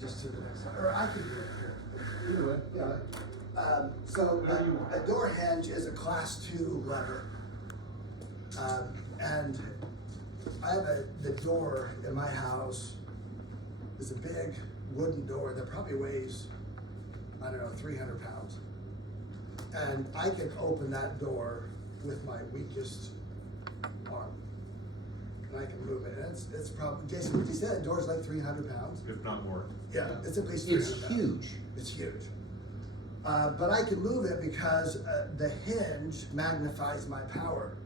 just to the next slide, or I can do it here. Either way. Yeah. So a door hinge is a class 2 lever. And I have the door in my house is a big wooden door that probably weighs, I don't know, 300 pounds. And I can open that door with my weakest arm. And I can move it. And it's probably, Jason, would you say that door's like 300 pounds? If not more. Yeah, it's at least 300 It's pounds. huge. It's huge. But I can move it because the hinge magnifies my power.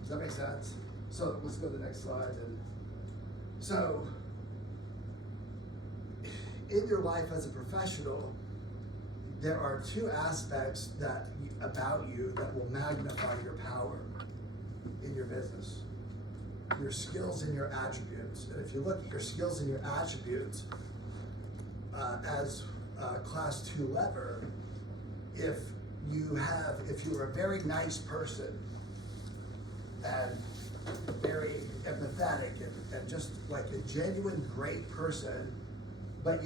Does that make sense? So let's go to the next slide. And so, in your life as a professional, there are 2 aspects about you that will magnify your power in your business. Your skills and your attributes. And if you look at your skills and your attributes as class 2 lever, if you're a very nice person and very empathetic and just like a genuine great person, but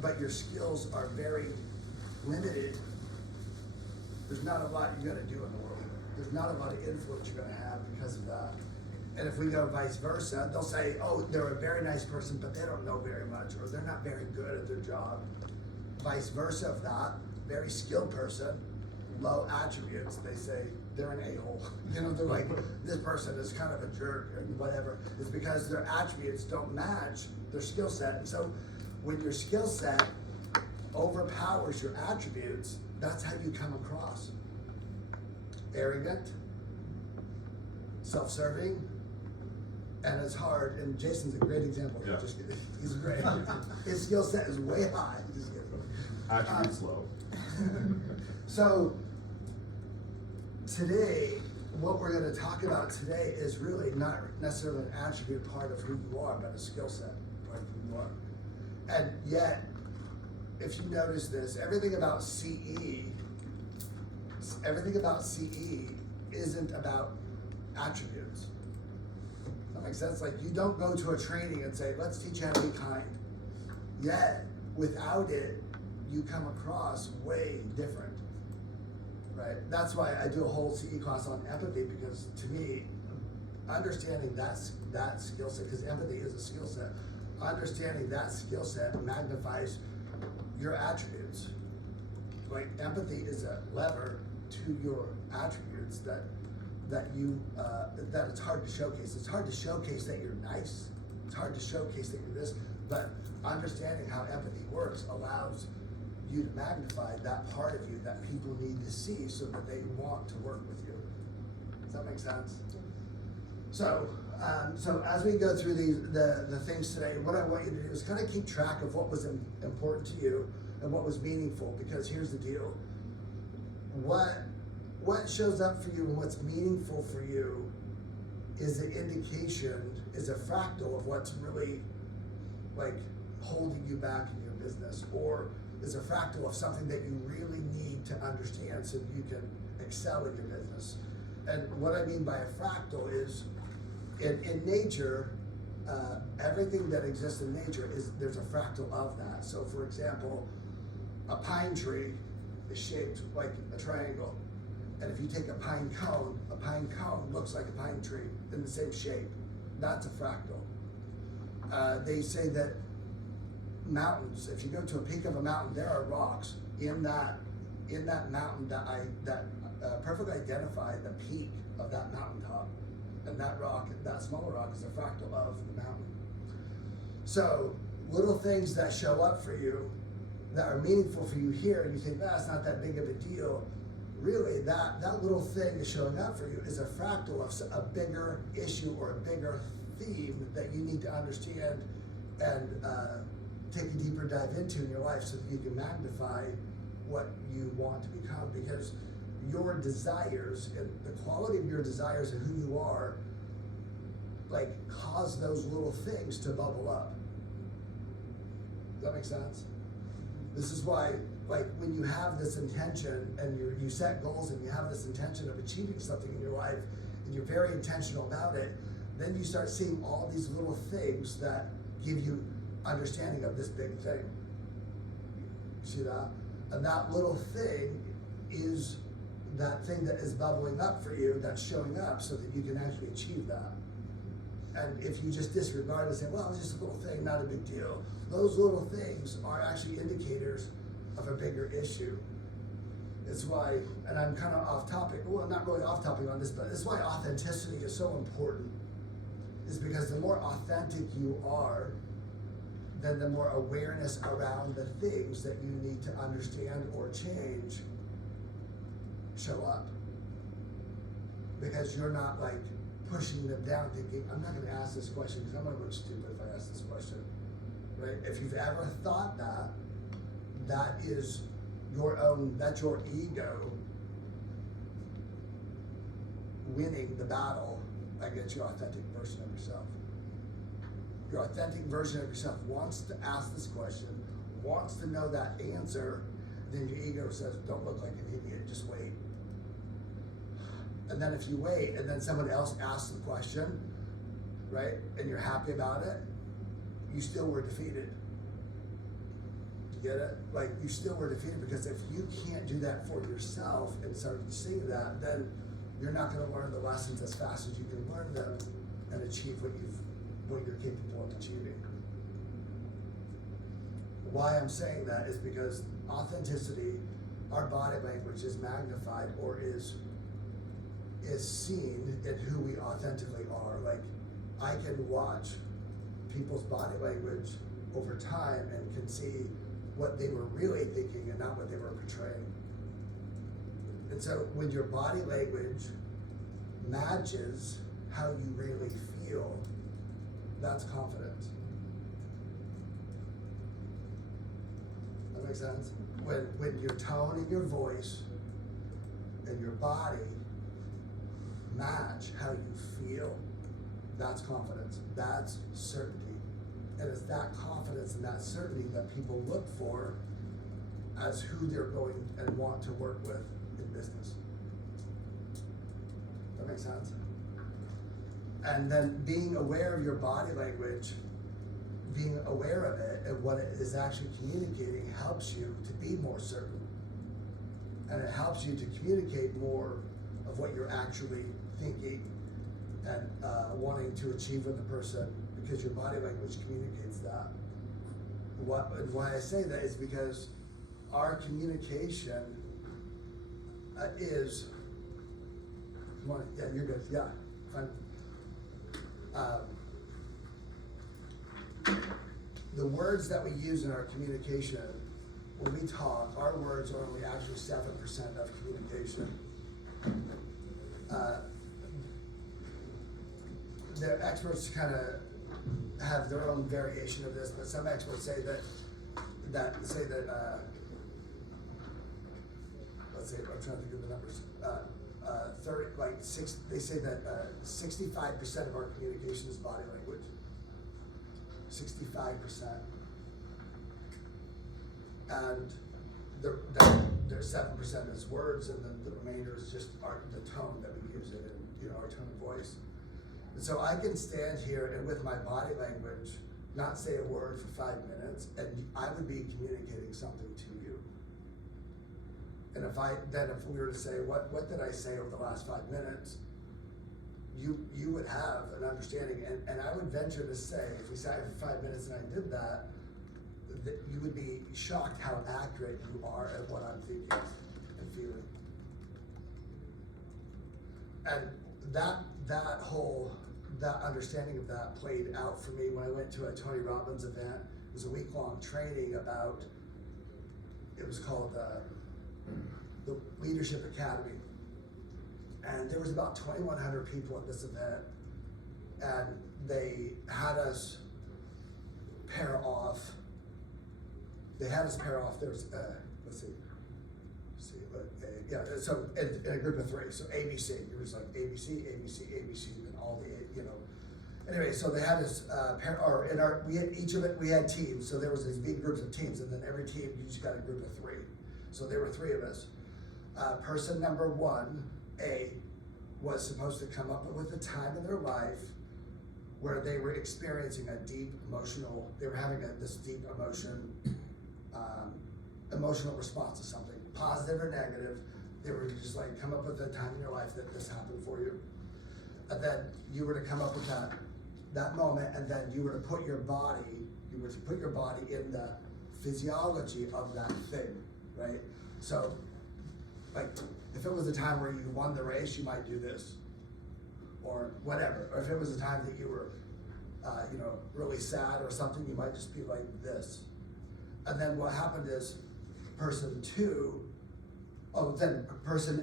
but your skills are very limited, there's not a lot you're gonna do in the world. There's not a lot of influence you're gonna have because of that. And if we go vice versa, they'll say, oh, they're a very nice person, but they don't know very much, or they're not very good at their job. Vice versa of that, very skilled person, low attributes, they say they're an a-hole. You know, they're like, this person is kind of a jerk or whatever. It's because their attributes don't match their skill set. And so when your skill set overpowers your attributes, that's how you come across. Arrogant, self-serving, and it's hard. And Jason's a great example. Yeah. Just kidding. He's great. His skill set is way high. Just kidding. Attributes low. So today, what we're going to talk about today is really not necessarily an attribute part of who you are, but a skill set part of who you are. And yet, if you notice this, everything about CE isn't about attributes. That makes sense? Like, you don't go to a training and say, let's teach you how to be kind. Yet, without it, you come across way different, right? That's why I do a whole CE class on empathy, because to me, understanding that skill set, because empathy is a skill set, understanding that skill set magnifies your attributes. Like, empathy is a lever to your attributes that it's hard to showcase. It's hard to showcase that you're nice. It's hard to showcase that you're this, but understanding how empathy works allows you to magnify that part of you that people need to see so that they want to work with you. Does that make sense? So as we go through the things today, what I want you to do is kind of keep track of what was important to you and what was meaningful, because here's the deal. What shows up for you and what's meaningful for you is an indication, is a fractal of what's really like holding you back in your business, or is a fractal of something that you really need to understand so you can excel in your business. And what I mean by a fractal is, in nature, everything that exists in nature there's a fractal of that. So for example, a pine tree is shaped like a triangle. And if you take a pine cone looks like a pine tree in the same shape. That's a fractal. They say that mountains, if you go to a peak of a mountain, there are rocks in that mountain that perfectly identify the peak of that mountaintop. And that rock, that smaller rock, is a fractal of the mountain. So little things that show up for you that are meaningful for you here, and you think, that's not that big of a deal. Really, that little thing is showing up for you is a fractal of a bigger issue or a bigger theme that you need to understand and take a deeper dive into in your life so that you can magnify what you want to become, because your desires and the quality of your desires and who you are like cause those little things to bubble up. Does that make sense? This is why, like, when you have this intention and you set goals and you have this intention of achieving something in your life and you're very intentional about it, then you start seeing all these little things that give you understanding of this big thing. See that? And that little thing is that thing that is bubbling up for you, that's showing up so that you can actually achieve that. And if you just disregard and say, well, it's just a little thing, not a big deal, those little things are actually indicators of a bigger issue. It's why, and I'm kind of off topic, well, not really off topic on this, but it's why authenticity is so important. Is because the more authentic you are, then the more awareness around the things that you need to understand or change show up. Because you're not like pushing them down thinking, I'm not gonna ask this question because I'm gonna look stupid if I ask this question, right? If you've ever thought that, that is your own, that's your ego winning the battle against your authentic version of yourself. Your authentic version of yourself wants to ask this question, wants to know that answer, then your ego says, don't look like an idiot, just wait. And then if you wait, and then someone else asks the question, right, and you're happy about it, you still were defeated. You get it? Like, you still were defeated, because if you can't do that for yourself and start seeing that, then you're not gonna learn the lessons as fast as you can learn them and achieve what you're capable of achieving. Why I'm saying that is because authenticity, our body language is magnified or is seen in who we authentically are. Like, I can watch people's body language over time and can see what they were really thinking and not what they were portraying. And so when your body language matches how you really feel, that's confidence. That makes sense? When your tone and your voice and your body match how you feel, that's confidence, that's certainty. And it's that confidence and that certainty that people look for as who they're going and want to work with in business. That makes sense? And then being aware of your body language, being aware of it and what it is actually communicating helps you to be more certain. And it helps you to communicate more of what you're actually thinking and wanting to achieve with the person, because your body language communicates that. Why I say that is because our communication is, yeah, you're good, yeah, fine. The words that we use in our communication, when we talk, our words are only actually 7% of communication. The experts kind of have their own variation of this, but some experts say that let's say, I'm trying to think of the numbers. They say that 65% of our communication is body language. 65%. And there's 7% is words, and then the remainder is just the tone that we use it in, our tone of voice. And so I can stand here and with my body language, not say a word for 5 minutes, and I would be communicating something to you. And if we were to say, what did I say over the last 5 minutes? You would have an understanding, and I would venture to say, if we sat here for 5 minutes and I did that you would be shocked how accurate you are at what I'm thinking and feeling. And that understanding of that played out for me when I went to a Tony Robbins event. It was a week-long training about, it was called the Leadership Academy. And there was about 2,100 people at this event, and they had us pair off. There's, so in a group of 3, so ABC, it was like ABC, and all the, Anyway, so they had us we had teams, so there was these big groups of teams, and then every team, you just got a group of 3. So there were 3 of us. Person number 1, A, was supposed to come up with a time in their life where they were experiencing a deep emotional, they were having this deep emotional response to something, positive or negative. They were just like, come up with a time in your life that this happened for you. And then you were to come up with that moment, and then you were to put your body in the physiology of that thing, right? So, like, if it was a time where you won the race, you might do this, or whatever. Or if it was a time that you were, really sad or something, you might just be like this. And then what happened is, person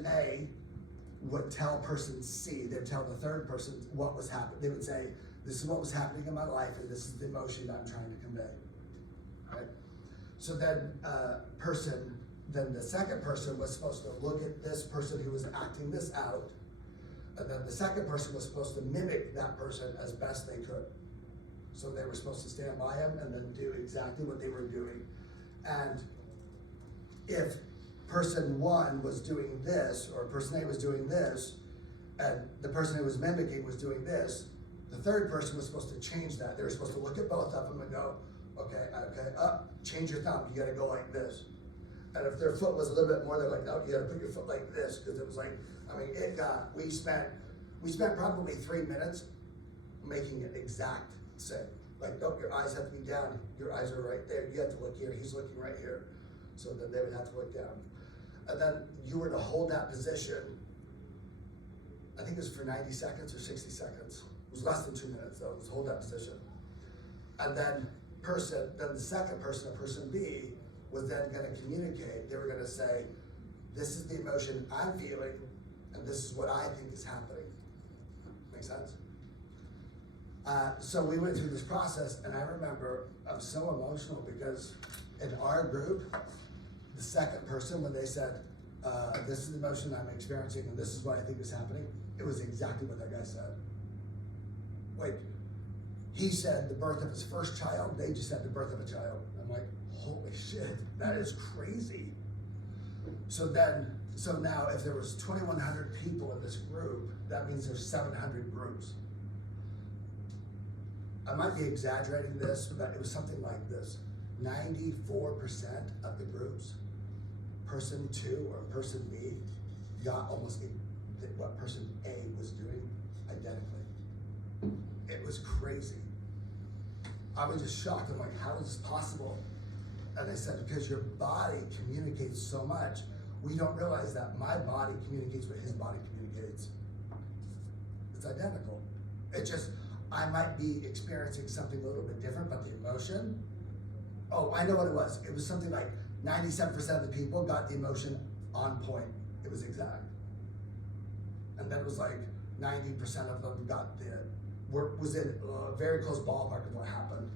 A would tell person C, they'd tell the third person what was happening. They would say, this is what was happening in my life, and this is the emotion that I'm trying to convey, right? So then the second person was supposed to look at this person who was acting this out, and then the second person was supposed to mimic that person as best they could. So they were supposed to stand by him and then do exactly what they were doing. And if person one was doing this, or person A was doing this, and the person who was mimicking was doing this, the third person was supposed to change that. They were supposed to look at both of them and go, okay, change your thumb, you gotta go like this. And if their foot was a little bit more, they're like, no, you gotta put your foot like this, because it was like, we spent probably 3 minutes making it exact same. Like, nope, your eyes have to be down, your eyes are right there, you have to look here, he's looking right here. So then they would have to look down. And then you were to hold that position, I think it was for 90 seconds or 60 seconds. It was less than 2 minutes though, it was hold that position. And then the second person, person B, was then gonna communicate. They were gonna say, this is the emotion I'm feeling, and this is what I think is happening. Make sense? So we went through this process, and I remember I'm so emotional because in our group, the second person, when they said, this is the emotion I'm experiencing and this is what I think is happening, it was exactly what that guy said. Like, he said the birth of his first child, they just said the birth of a child. I'm like, holy shit, that is crazy. So now if there was 2,100 people in this group, that means there's 700 groups. I might be exaggerating this, but it was something like this. 94% of the groups, person 2 or person B, got almost what person A was doing identically. It was crazy. I was just shocked. I'm like, how is this possible? And I said, because your body communicates so much. We don't realize that my body communicates what his body communicates. It's identical. It's just, I might be experiencing something a little bit different, but the emotion, oh, I know what it was. It was something like 97% of the people got the emotion on point. It was exact. And then it was like 90% of them was in a very close ballpark of what happened.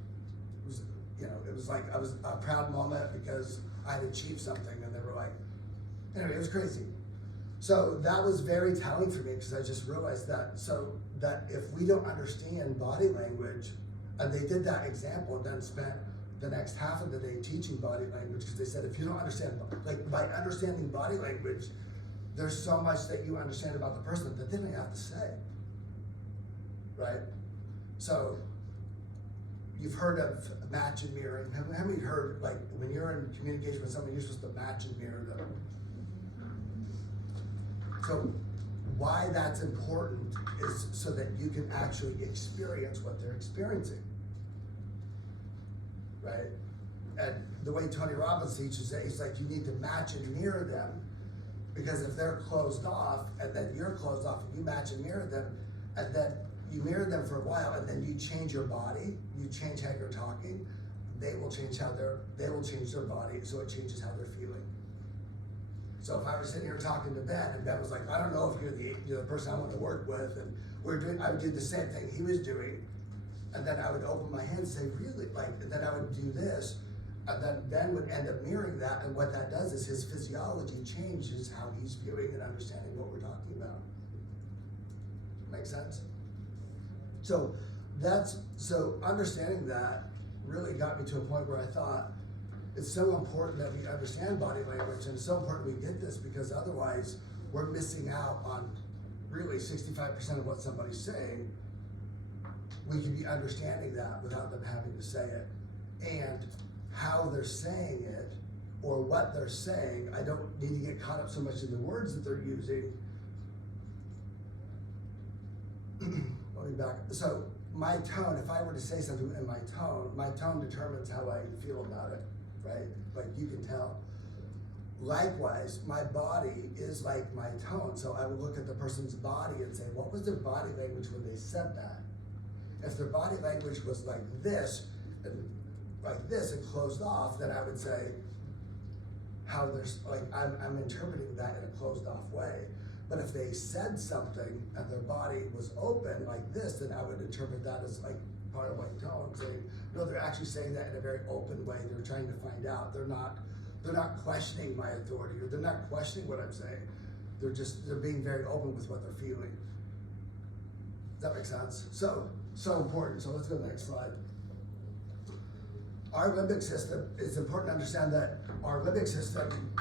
It was like, I was a proud moment because I had achieved something, and they were like, anyway, it was crazy. So that was very telling for me, because I just realized that if we don't understand body language, and they did that example and then spent the next half of the day teaching body language, because they said, if you don't understand, like, by understanding body language, there's so much that you understand about the person that they don't have to say, right? So you've heard of match and mirroring. Have you heard, like, when you're in communication with someone, you're supposed to match and mirror them? So why that's important is so that you can actually experience what they're experiencing, right? And the way Tony Robbins teaches it, he's like, you need to match and mirror them, because if they're closed off and then you're closed off and you match and mirror them, and then you mirror them for a while, and then you change your body, you change how you're talking, they will change their body, so it changes how they're feeling. So if I was sitting here talking to Ben, and Ben was like, I don't know if you're the person I want to work with, and I would do the same thing he was doing, and then I would open my hand and say, really? And then I would do this, and then Ben would end up mirroring that, and what that does is his physiology changes how he's viewing and understanding what we're talking about. Make sense? So understanding that really got me to a point where I thought, it's so important that we understand body language, and it's so important we get this, because otherwise we're missing out on really 65% of what somebody's saying we can be understanding that without them having to say it. And how they're saying it, or what they're saying, I don't need to get caught up so much in the words that they're using. Let me back. So my tone, if I were to say something in my tone determines how I feel about it, right? Like you can tell. Likewise, my body is like my tone. So I would look at the person's body and say, what was their body language when they said that? If their body language was like this and closed off, then I would say how there's like I'm interpreting that in a closed off way. But if they said something and their body was open like this, then I would interpret that as like part of my tone, saying, no, they're actually saying that in a very open way. They're trying to find out. They're not questioning my authority, or they're not questioning what I'm saying. They're being very open with what they're feeling. Does that make sense? So important. So let's go to the next slide. Our limbic system, it's important to understand that our limbic system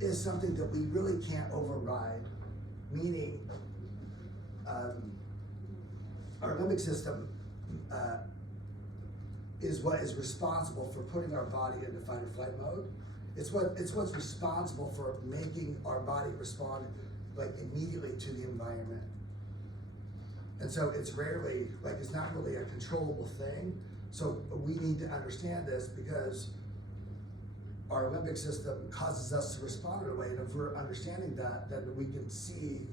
is something that we really can't override, meaning our limbic system is what is responsible for putting our body into fight or flight mode. It's what's responsible for making our body respond like immediately to the environment. And so it's rarely, like it's not really a controllable thing. So we need to understand this because our limbic system causes us to respond in a way. And if we're understanding that, then we can see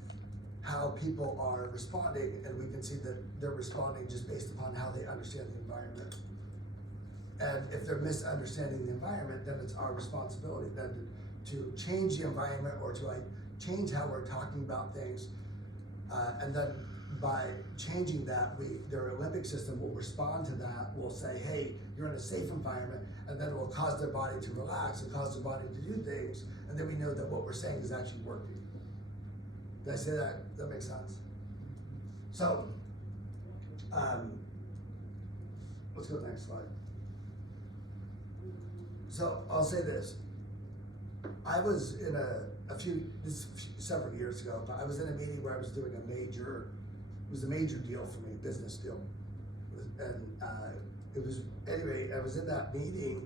how people are responding, and we can see that they're responding just based upon how they understand the environment. And if they're misunderstanding the environment, then it's our responsibility then to change the environment, or to like change how we're talking about things. And then by changing that, their limbic system will respond to that. We'll say, hey, you're in a safe environment, and then it will cause their body to relax and cause their body to do things. And then we know that what we're saying is actually working. Did I say that? Does that make sense? So, let's go to the next slide. So I'll say this. I was in several years ago, but I was in a meeting where I was doing it was a major deal for me, business deal. And I was in that meeting,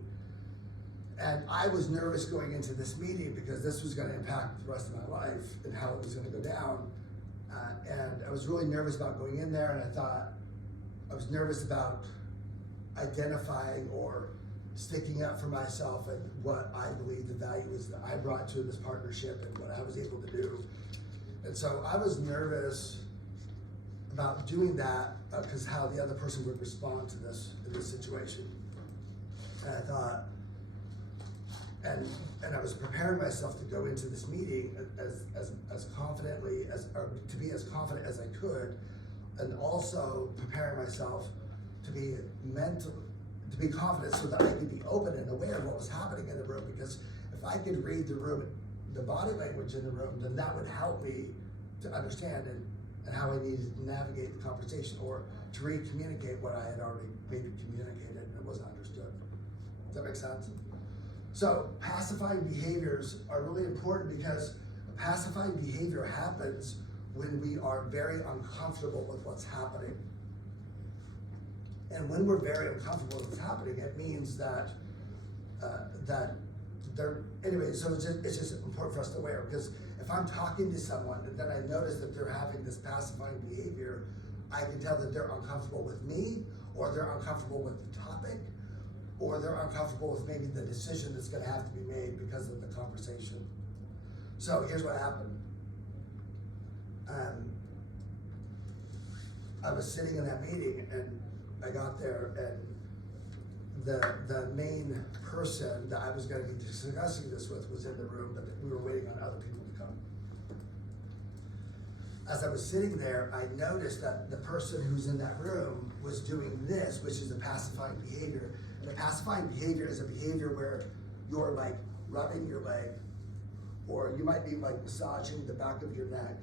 and I was nervous going into this meeting because this was gonna impact the rest of my life and how it was gonna go down. And I was really nervous about going in there, and I was nervous about identifying or sticking up for myself and what I believe the value is that I brought to this partnership and what I was able to do. And so I was nervous about doing that because how the other person would respond to this in this situation. And I thought, and I was preparing myself to go into this meeting as confidently or to be as confident as I could, and also preparing myself to be confident so that I could be open and aware of what was happening in the room. Because if I could read the room, the body language in the room, then that would help me to understand and how I needed to navigate the conversation, or to re-communicate what I had already maybe communicated and it wasn't understood. Does that make sense? So pacifying behaviors are really important, because pacifying behavior happens when we are very uncomfortable with what's happening. And when we're very uncomfortable with what's happening, it means that anyway, so it's just important for us to aware, because if I'm talking to someone and then I notice that they're having this pacifying behavior, I can tell that they're uncomfortable with me, or they're uncomfortable with the topic, or they're uncomfortable with maybe the decision that's gonna have to be made because of the conversation. So here's what happened. I was sitting in that meeting, and I got there, and the main person that I was going to be discussing this with was in the room, but we were waiting on other people to come. As I was sitting there, I noticed that the person who's in that room was doing this, which is a pacifying behavior. And a pacifying behavior is a behavior where you're like rubbing your leg, or you might be like massaging the back of your neck.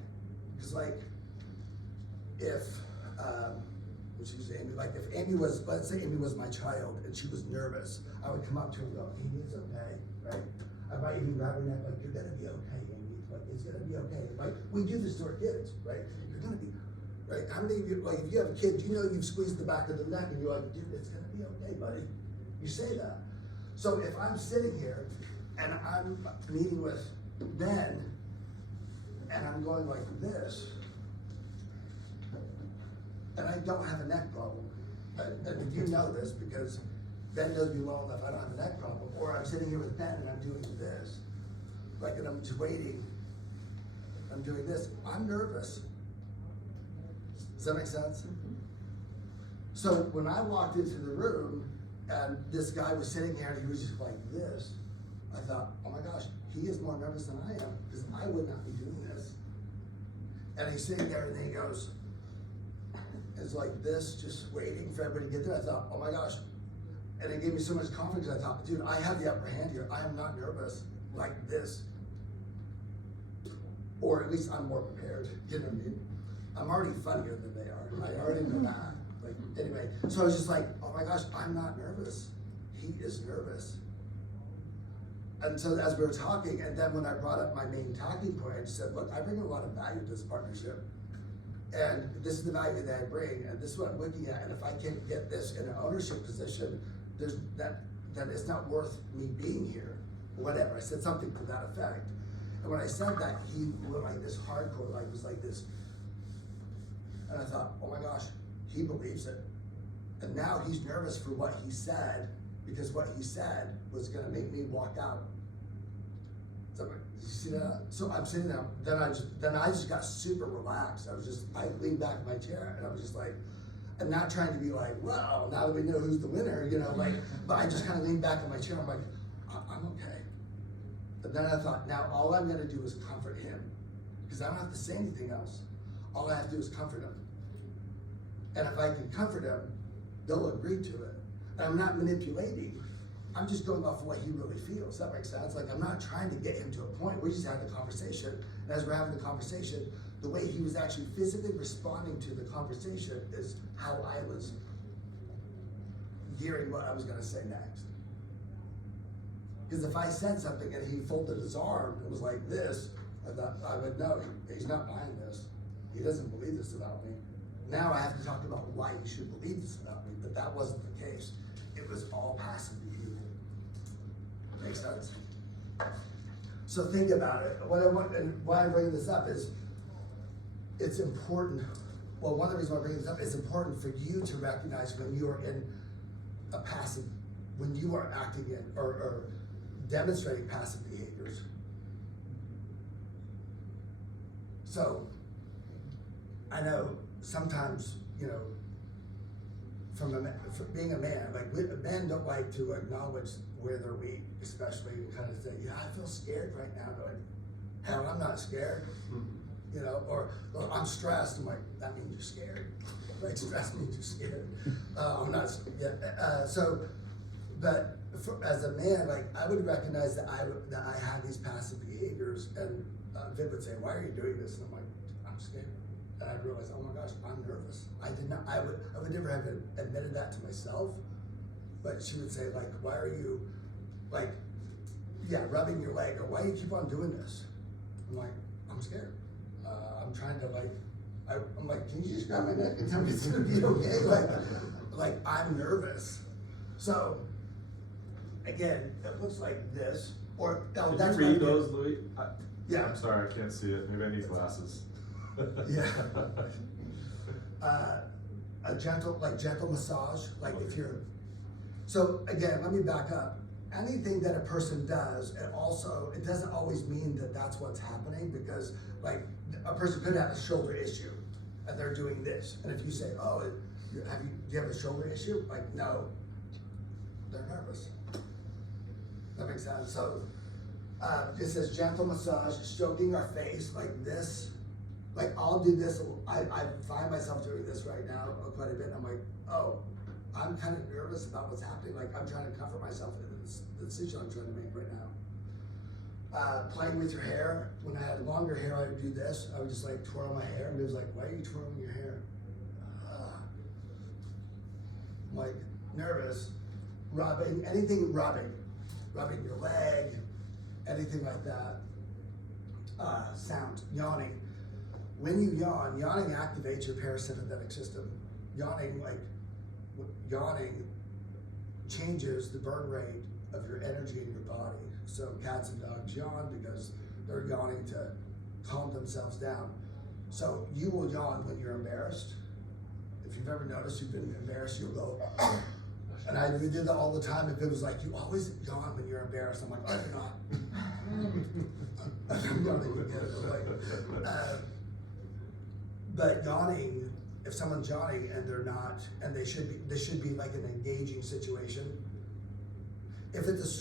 Because like if Amy was, let's say Amy was my child and she was nervous, I would come up to her and go, Amy, it's okay, right? I might even grab her neck, like, you're gonna be okay, Amy, like, it's gonna be okay. Like, we do this to our kids, right? You're gonna be, Right? How many of you, like, if you have a kid, you know you've squeezed the back of the neck and you're like, dude, it's gonna be okay, buddy. You say that. So if I'm sitting here and I'm meeting with Ben and I'm going like this, and I don't have a neck problem, and you know this because Ben knows me well enough, I don't have a neck problem, or I'm sitting here with Ben and I'm doing this, like, and I'm just waiting, I'm doing this, I'm nervous. Does that make sense? Mm-hmm. So when I walked into the room and this guy was sitting there and he was just like this, I thought, oh my gosh, he is more nervous than I am because I would not be doing this. And he's sitting there and then he goes, it's like this, just waiting for everybody to get there. I thought, oh my gosh. And it gave me so much confidence. I thought, dude, I have the upper hand here. I am not nervous like this. Or at least I'm more prepared, you know what I mean? I'm already funnier than they are. I already know that. Like, anyway, so I was just like, oh my gosh, I'm not nervous. He is nervous. And so as we were talking, and then when I brought up my main talking point, I just said, look, I bring a lot of value to this partnership. And this is the value that I bring, and this is what I'm looking at. And if I can't get this in an ownership position, then it's not worth me being here. Whatever. I said something to that effect. And when I said that, he went like this hardcore, like was like this. And I thought, oh my gosh, he believes it. And now he's nervous for what he said, because what he said was gonna make me walk out. So, did you see that? So I'm sitting there, then I just got super relaxed. I leaned back in my chair and I was just like, I'm not trying to be like, well, now that we know who's the winner, you know, like, but I just kind of leaned back in my chair. I'm like, I'm okay. But then I thought, now all I'm gonna do is comfort him, because I don't have to say anything else. All I have to do is comfort him. And if I can comfort him, they'll agree to it. And I'm not manipulating. I'm just going off of what he really feels. That makes sense? Like, I'm not trying to get him to a point. We just had the conversation. And as we're having the conversation, the way he was actually physically responding to the conversation is how I was gearing what I was gonna say next. Because if I said something and he folded his arm and was like this, I thought, I would know, he's not buying this. He doesn't believe this about me. Now I have to talk about why he should believe this about me, but that wasn't the case. It was all passive behavior. Makes sense? So think about it. What I want, and why I'm bringing this up is, it's important. Well, one of the reasons why I'm bringing this up is important for you to recognize when you are in a passive, when you are acting in or demonstrating passive behaviors. So I know sometimes, you know, from being a man, like men don't like to acknowledge where they're weak, especially kind of say, yeah, I feel scared right now. Going, hell, I'm not scared. You know, or I'm stressed. I'm like, that means you're scared. Like, stress means you're scared. I'm not. Yeah. But as a man, like, I would recognize that I had these passive behaviors, and Viv would say, why are you doing this? And I'm like, I'm scared. And I realized, oh my gosh, I'm nervous. I would never have admitted that to myself, but she would say, like, why are you, like, yeah, rubbing your leg, or why do you keep on doing this? I'm like, I'm scared. I'm trying to, like, I'm like, can you just grab my neck and tell me it's gonna be okay? Like I'm nervous. So, again, it looks like this, or, Did that's you read those, Louie? Yeah. I'm sorry, I can't see it. Maybe I need glasses. Yeah. A gentle massage, like if you're, so again, let me back up. Anything that a person does, and also, it doesn't always mean that that's what's happening, because like a person could have a shoulder issue and they're doing this. And if you say, oh, do you have a shoulder issue? Like, no, they're nervous. That makes sense. So it says gentle massage, stroking our face like this. Like, I'll do this. I find myself doing this right now quite a bit. And I'm like, oh, I'm kind of nervous about what's happening. Like, I'm trying to comfort myself in the decision I'm trying to make right now. Playing with your hair. When I had longer hair, I would do this. I would just like twirl my hair, and it was like, why are you twirling your hair? I'm like, nervous. Rubbing your leg, anything like that. Sound, yawning. when you yawn, yawning activates your parasympathetic system. Yawning changes the burn rate of your energy in your body. So cats and dogs yawn because they're yawning to calm themselves down. So you will yawn when you're embarrassed. If you've ever noticed you've been embarrassed, you'll go, and I do that all the time. If it was like, you always yawn when you're embarrassed, I'm like, I do not. I'm yawning again. But yawning, if someone's yawning and they're not, and this should be like an engaging situation. If it's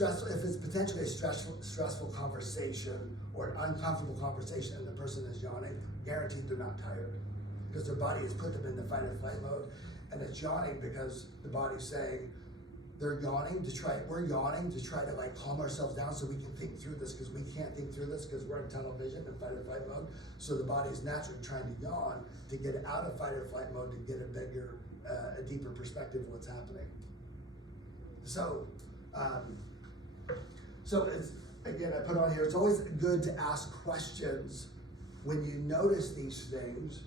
potentially a stressful conversation or an uncomfortable conversation and the person is yawning, guaranteed they're not tired. Because their body has put them in the fight or flight mode, and it's yawning because the body's saying we're yawning to try to like calm ourselves down so we can think through this, because we can't think through this because we're in tunnel vision and fight or flight mode. So the body is naturally trying to yawn to get out of fight or flight mode, to get a bigger, a deeper perspective of what's happening. So it's, again, I put on here, it's always good to ask questions when you notice these things.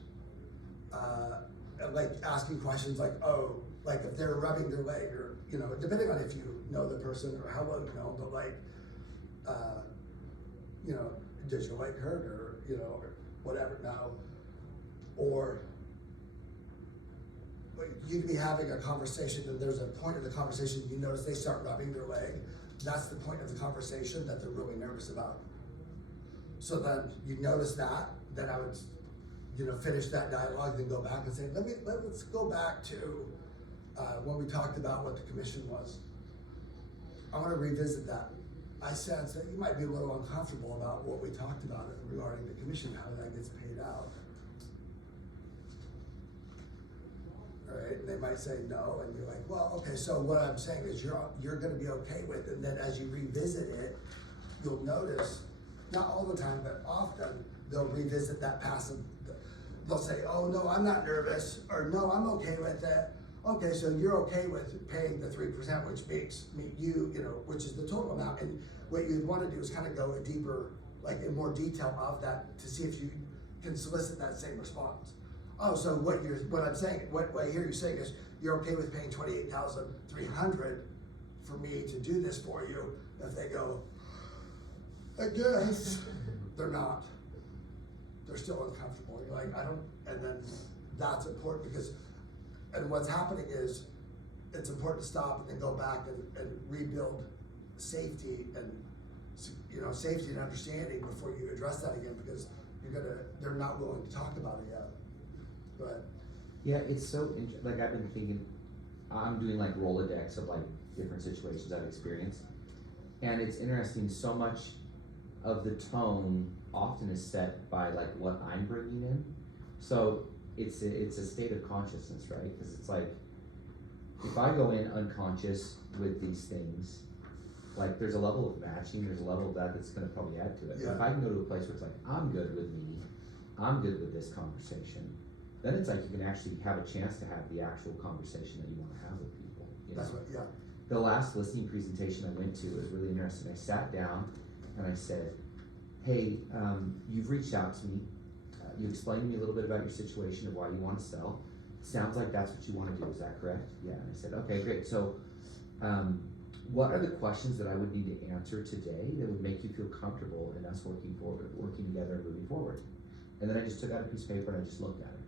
Like asking questions like, oh, like if they're rubbing their leg, or, you know, depending on if you know the person or how well you know, but like, you know, does your leg hurt, or, you know, or whatever now, or you can be having a conversation and there's a point of the conversation you notice they start rubbing their leg. That's the point of the conversation that they're really nervous about. So then you notice that, then I would, you know, finish that dialogue, then go back and say, let's go back to when we talked about what the commission was. I want to revisit that. I sense that you might be a little uncomfortable about what we talked about regarding the commission, how that gets paid out. All right, and they might say no, and you're like, well, okay, so what I'm saying is you're going to be okay with it, and then as you revisit it, you'll notice, not all the time, but often, they'll revisit that passive. They'll say, oh, no, I'm not nervous, or no, I'm okay with it. Okay, so you're okay with paying the 3%, which makes you know, which is the total amount. And what you'd want to do is kind of go a deeper, like in more detail of that, to see if you can solicit that same response. Oh, so what I'm saying, what I hear you saying is you're okay with paying $28,300 for me to do this for you. If they go, I guess, they're not. They're still uncomfortable. You're like, I don't, and then that's important because, and what's happening is it's important to stop and then go back and rebuild safety and, you know, safety and understanding before you address that again, because they're not willing to talk about it yet. But yeah, it's so like I've been thinking, I'm doing like Rolodex of like different situations I've experienced, and it's interesting. So much of the tone often is set by like what I'm bringing in. So it's a state of consciousness, right? Because it's like if I go in unconscious with these things, like there's a level of matching, there's a level of that's going to probably add to it. Yeah. If I can go to a place where it's like I'm good with me, I'm good with this conversation, then it's like you can actually have a chance to have the actual conversation that you want to have with people. You know? that's what, yeah. The last listening presentation I went to was really interesting. I sat down and I said, hey, you've reached out to me. You explained to me a little bit about your situation of why you want to sell. Sounds like that's what you want to do. Is that correct? Yeah. And I said, okay, great. So what are the questions that I would need to answer today that would make you feel comfortable in us working together and moving forward? And then I just took out a piece of paper and I just looked at her.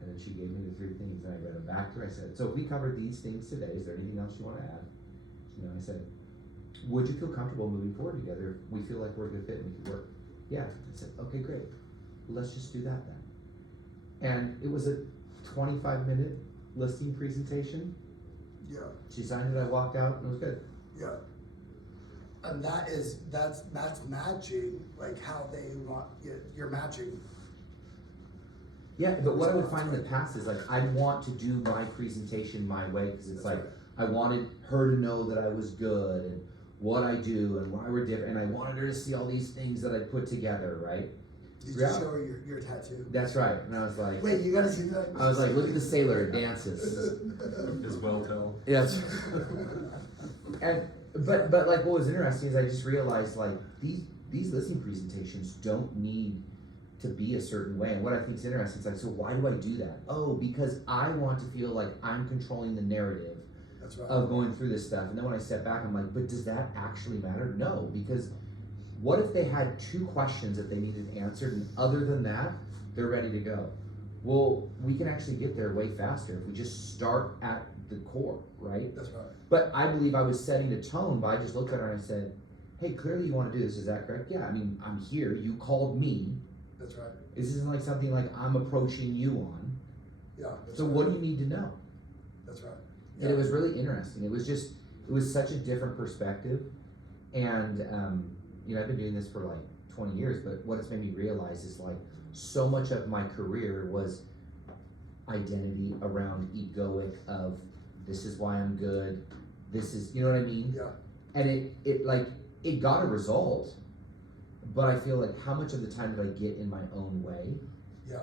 And then she gave me the 3 things, and I read them back to her. I said, so if we covered these things today, is there anything else you want to add? You know, I said, would you feel comfortable moving forward together if we feel like we're a good fit and we could work? Yeah. I said, okay, great. Well, let's just do that then. And it was a 25-minute listing presentation. Yeah. She signed it, I walked out, and it was good. Yeah. And that's matching, like how they want, you're matching. Yeah, but what I would find in the past is like I'd want to do my presentation my way because it's like I wanted her to know that I was good and what I do and why we're different, and I wanted her to see all these things that I put together, right? Did you show her your tattoo? That's right, and I was like, wait, you gotta see that? I was like, look at the sailor, it dances. His well tell. Yes. And but like what was interesting is I just realized like these listening presentations don't need to be a certain way. And what I think is interesting is like, so why do I do that? Oh, because I want to feel like I'm controlling the narrative That's right. of going through this stuff. And then when I step back, I'm like, but does that actually matter? No, because what if they had 2 questions that they needed answered, and other than that, they're ready to go? Well, we can actually get there way faster if we just start at the core, right? That's right. But I believe I was setting the tone by just looking at her and I said, hey, clearly you want to do this, is that correct? Yeah, I mean, I'm here, you called me. That's right. This isn't like something like I'm approaching you on. Yeah. That's So right. what do you need to know? That's right. And it was really interesting. It was such a different perspective. And, you know, I've been doing this for like 20 years, but what it's made me realize is like so much of my career was identity around egoic of this is why I'm good. This is, you know what I mean? Yeah. And it got a result, but I feel like how much of the time did I get in my own way Yeah.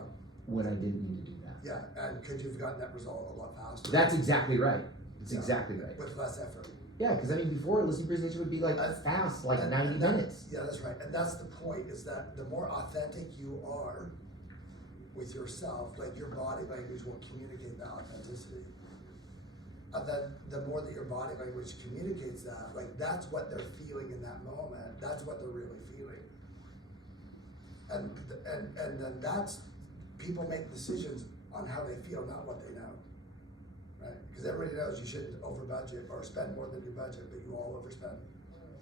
when I didn't need to do that? Yeah. And could you have gotten that result a lot faster? That's exactly right. It's Yeah. exactly right. With less effort. Yeah, because I mean, before a listening presentation would be like fast, like And 90 that- minutes. Yeah, that's right. And that's the point, is that the more authentic you are with yourself, like your body language will communicate that authenticity. And then the more that your body language communicates that, like that's what they're feeling in that moment. That's what they're really feeling. And then that's, people make decisions on how they feel, not what they know. Right? Because everybody knows you shouldn't over budget or spend more than your budget, but you all overspend.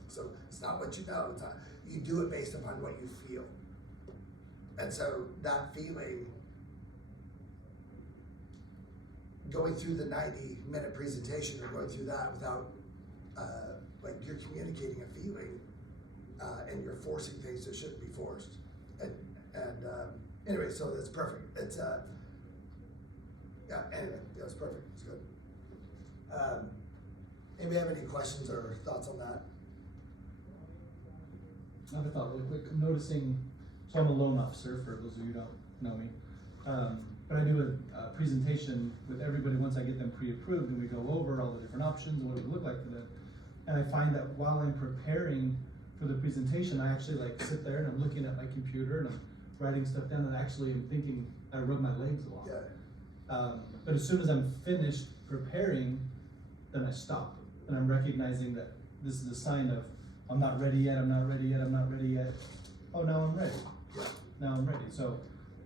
So it's not what you know, it's not, you do it based upon what you feel. And so that feeling, going through the 90-minute presentation or going through that without, like you're communicating a feeling, and you're forcing things that shouldn't be forced. And anyway, so that's perfect. It's, yeah, anyway, yeah, it's perfect, it's good. Anybody have any questions or thoughts on that? Another thought really quick, I'm noticing, so I'm a loan officer for those of you who don't know me. But I do a presentation with everybody once I get them pre-approved, and we go over all the different options and what it would look like for them. And I find that while I'm preparing for the presentation, I actually like sit there and I'm looking at my computer and I'm writing stuff down, and actually I'm thinking, I rub my legs a lot. Yeah. But as soon as I'm finished preparing, then I stop, and I'm recognizing that this is a sign of, I'm not ready yet, I'm not ready yet, I'm not ready yet. Oh, now I'm ready. Yeah. Now I'm ready. So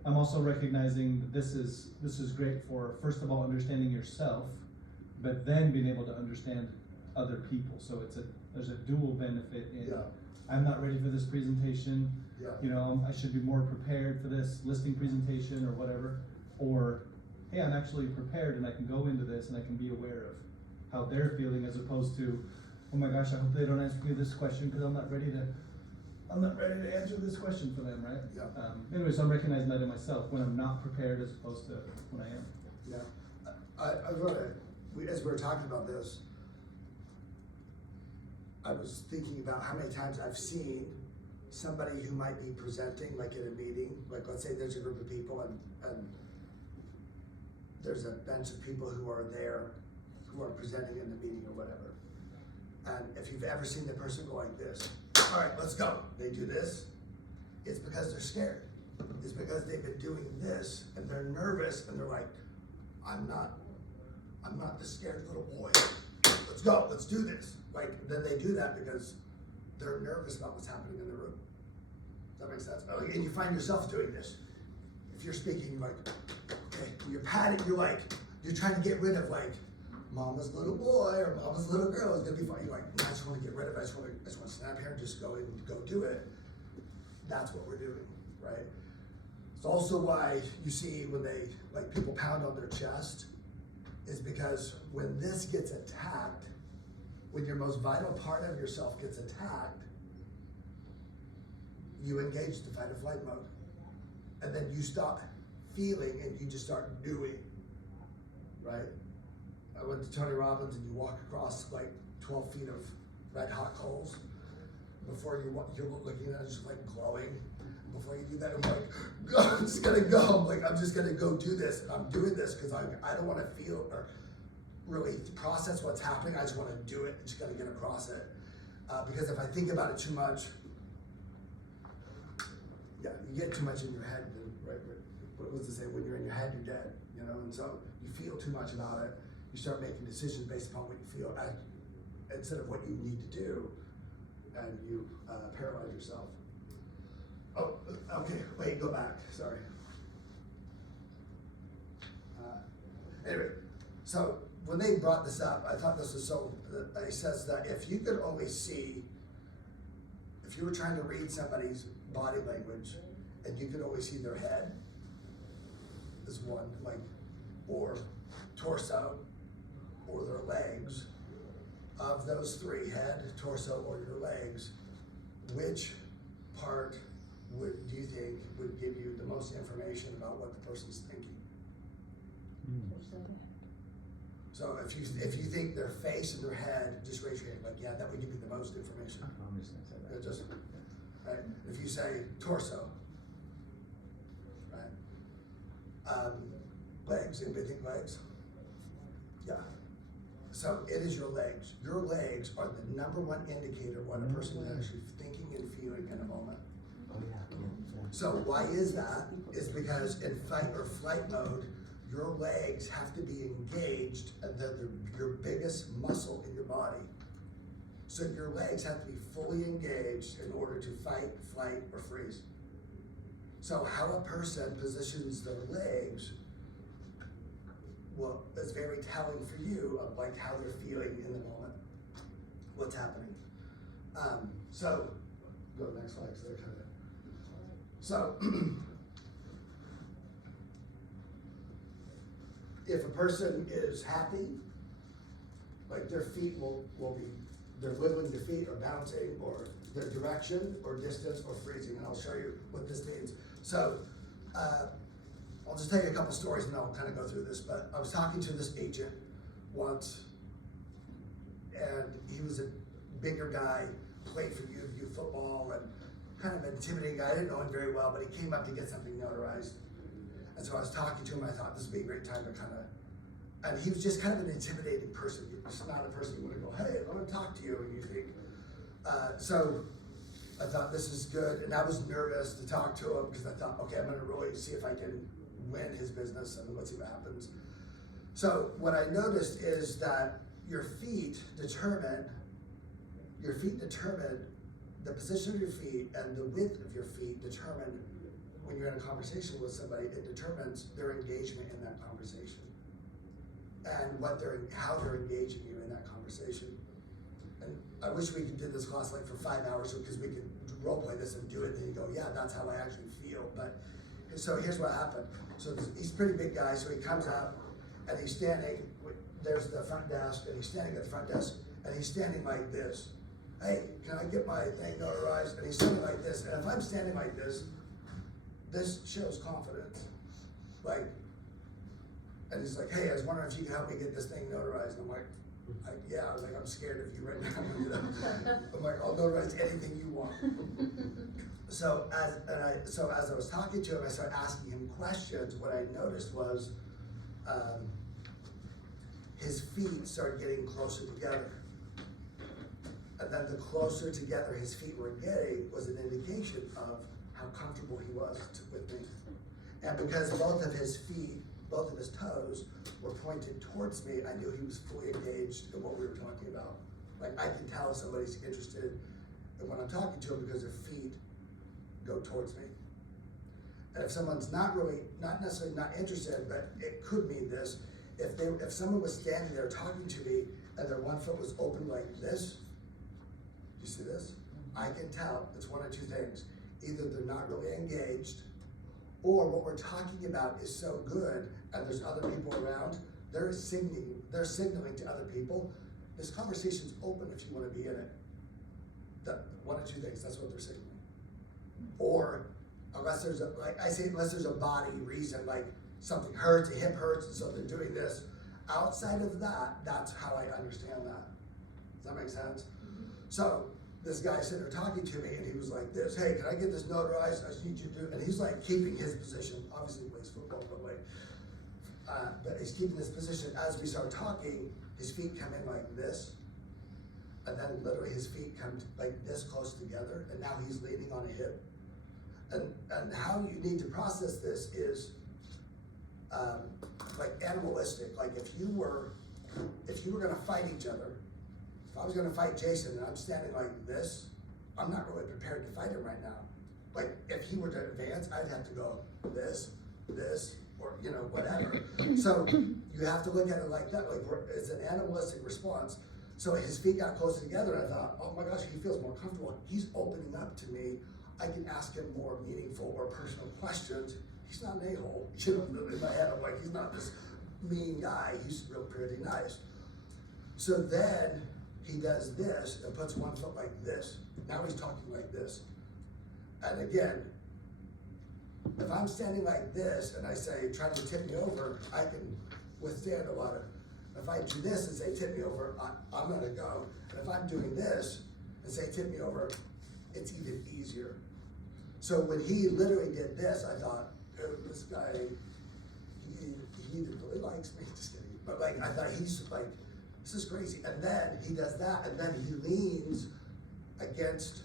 I'm also recognizing that this is great for, first of all, understanding yourself, but then being able to understand other people. So there's a dual benefit in, Yeah. I'm not ready for this presentation. Yeah. You know, I should be more prepared for this listing presentation or whatever. Or, hey, I'm actually prepared and I can go into this and I can be aware of how they're feeling, as opposed to, oh my gosh, I hope they don't ask me this question because I'm not ready to answer this question for them, right? Yeah. Anyway, so I'm recognizing that in myself when I'm not prepared as opposed to when I am. Yeah. I was wondering, as we were talking about this, I was thinking about how many times I've seen somebody who might be presenting, like in a meeting, like let's say there's a group of people and there's a bench of people who are there, who are presenting in the meeting or whatever. And if you've ever seen the person go like this, all right, let's go. They do this. It's because they're scared. It's because they've been doing this and they're nervous and they're like, I'm not this scared little boy. Let's go, let's do this. Like, then they do that because they're nervous about what's happening in the room. Does that make sense? And you find yourself doing this. If you're speaking, you're like, okay, you're patting, you're trying to get rid of like, mama's little boy or mama's little girl is gonna be fine. You're like, I just want to get rid of it. I just want to snap here and just go do it. That's what we're doing, right? It's also why you see when they, like people pound on their chest, is because when this gets attacked, when your most vital part of yourself gets attacked, you engage the fight or flight mode. And then you stop feeling and you just start doing, right? I went to Tony Robbins and you walk across like 12 feet of red hot coals. Before you're looking at it just like glowing. Before you do that, I'm like, I'm just gonna go. I'm just gonna go do this. And I'm doing this because I don't wanna feel or really process what's happening. I just wanna do it and just gotta get across it. Because if I think about it too much, Yeah, you get too much in your head, then, right, what was it say, when you're in your head, you're dead, you know, and so you feel too much about it, you start making decisions based upon what you feel, instead of what you need to do, and you paralyze yourself. Oh, okay, wait, go back, sorry. Anyway, so when they brought this up, I thought this was so, it says that if you could only see, if you were trying to read somebody's body language and you could only see their head is one, like, or torso, or their legs, of those three, head, torso, or your legs, which part do you think would give you the most information about what the person's thinking? So if you think their face and their head, just raise your hand, like, yeah, that would give you the most information. I'm just gonna say that. Just, right, if you say torso, right? Legs, anybody think legs? Yeah. So it is your legs. Your legs are the number one indicator of what a person is actually thinking and feeling in a moment. Oh, yeah. So why is that? Is because in fight or flight mode, your legs have to be engaged, and they're your biggest muscle in your body. So your legs have to be fully engaged in order to fight, flight, or freeze. So how a person positions their legs, well, is very telling for you of like how they're feeling in the moment, what's happening. So go to the next slide. So if a person is happy, like their feet will be, they're wiggling their feet or bouncing, or their direction or distance or freezing, and I'll show you what this means. So I'll just tell you a couple stories and I'll kind of go through this, but I was talking to this agent once, and he was a bigger guy, played for U of U football, and kind of an intimidating guy. I didn't know him very well, but he came up to get something notarized. And so I was talking to him, and I thought this would be a great time to kind of, and he was just kind of an intimidating person. He's not a person you want to go, hey, I want to talk to you, and you think. So I thought this is good, and I was nervous to talk to him because I thought, okay, I'm going to really see if I can win his business, and let's see what happens. So what I noticed is that your feet determine the position of your feet, and the width of your feet determine, when you're in a conversation with somebody, it determines their engagement in that conversation, and how they're engaging you in that conversation. And I wish we could do this class like for 5 hours, because we could role play this and do it, and then you go, yeah, that's how I actually feel. But so here's what happened. So he's a pretty big guy, so he comes out and he's standing, there's the front desk, and he's standing at the front desk, and he's standing like this. Hey, can I get my thing notarized? And he's standing like this. And if I'm standing like this shows confidence. Like, and he's like, hey, I was wondering if you can help me get this thing notarized. And I'm like, yeah, I was like, I'm scared of you right now. You know? I'm like, I'll notarize anything you want. So as I was talking to him, I started asking him questions. What I noticed was his feet started getting closer together. And then the closer together his feet were getting was an indication of how comfortable he was with me. And because both of his feet, both of his toes were pointed towards me, I knew he was fully engaged in what we were talking about. Like, I can tell somebody's interested in when I'm talking to them because their feet go towards me. And if someone's not necessarily not interested, but it could mean this, if someone was standing there talking to me and their one foot was open like this, you see this? I can tell it's one of two things. Either they're not really engaged, or what we're talking about is so good and there's other people around, they're signaling to other people, this conversation's open if you want to be in it. One of two things, that's what they're signaling. Or unless there's a body reason, like something hurts, a hip hurts, and so they're doing this. Outside of that, that's how I understand that. Does that make sense? So this guy sitting there talking to me, and he was like this, hey, can I get this notarized? I just need you to do it. And he's like keeping his position. Obviously he plays football, but he's keeping this position. As we start talking, his feet come in like this, and then literally his feet come like this close together, and now he's leaning on a hip. And how you need to process this is, like animalistic, like if you were gonna fight each other, if I was gonna fight Jason and I'm standing like this, I'm not really prepared to fight him right now. Like, if he were to advance, I'd have to go this, or, you know, whatever. So you have to look at it like that, like it's an animalistic response. So his feet got closer together and I thought, oh my gosh, he feels more comfortable. He's opening up to me. I can ask him more meaningful or personal questions. He's not an a-hole. You know, in my head, I'm like, he's not this mean guy. He's real pretty nice. So then he does this and puts one foot like this. Now he's talking like this. And again, if I'm standing like this and I say, try to tip me over, I can withstand a lot of, if I do this and say, tip me over, I'm gonna go. And if I'm doing this and say, tip me over, it's even easier. So when he literally did this, I thought, oh, this guy, he either really likes me, just kidding. But like, I thought he's like, this is crazy. And then he does that, and then he leans against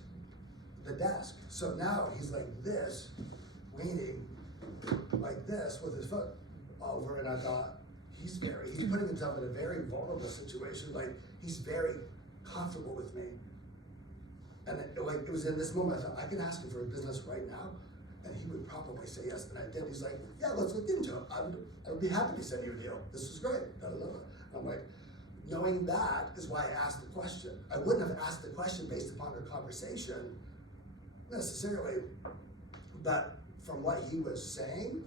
the desk. So now he's like this, leaning like this with his foot over, and I thought, he's putting himself in a very vulnerable situation. Like, he's very comfortable with me. And it was in this moment, I thought, I can ask him for a business right now, and he would probably say yes, and I did. He's like, yeah, let's look into it. I would be happy to send you a deal. This is great. Da, da, da. I'm like, knowing that is why I asked the question. I wouldn't have asked the question based upon our conversation necessarily, but from what he was saying,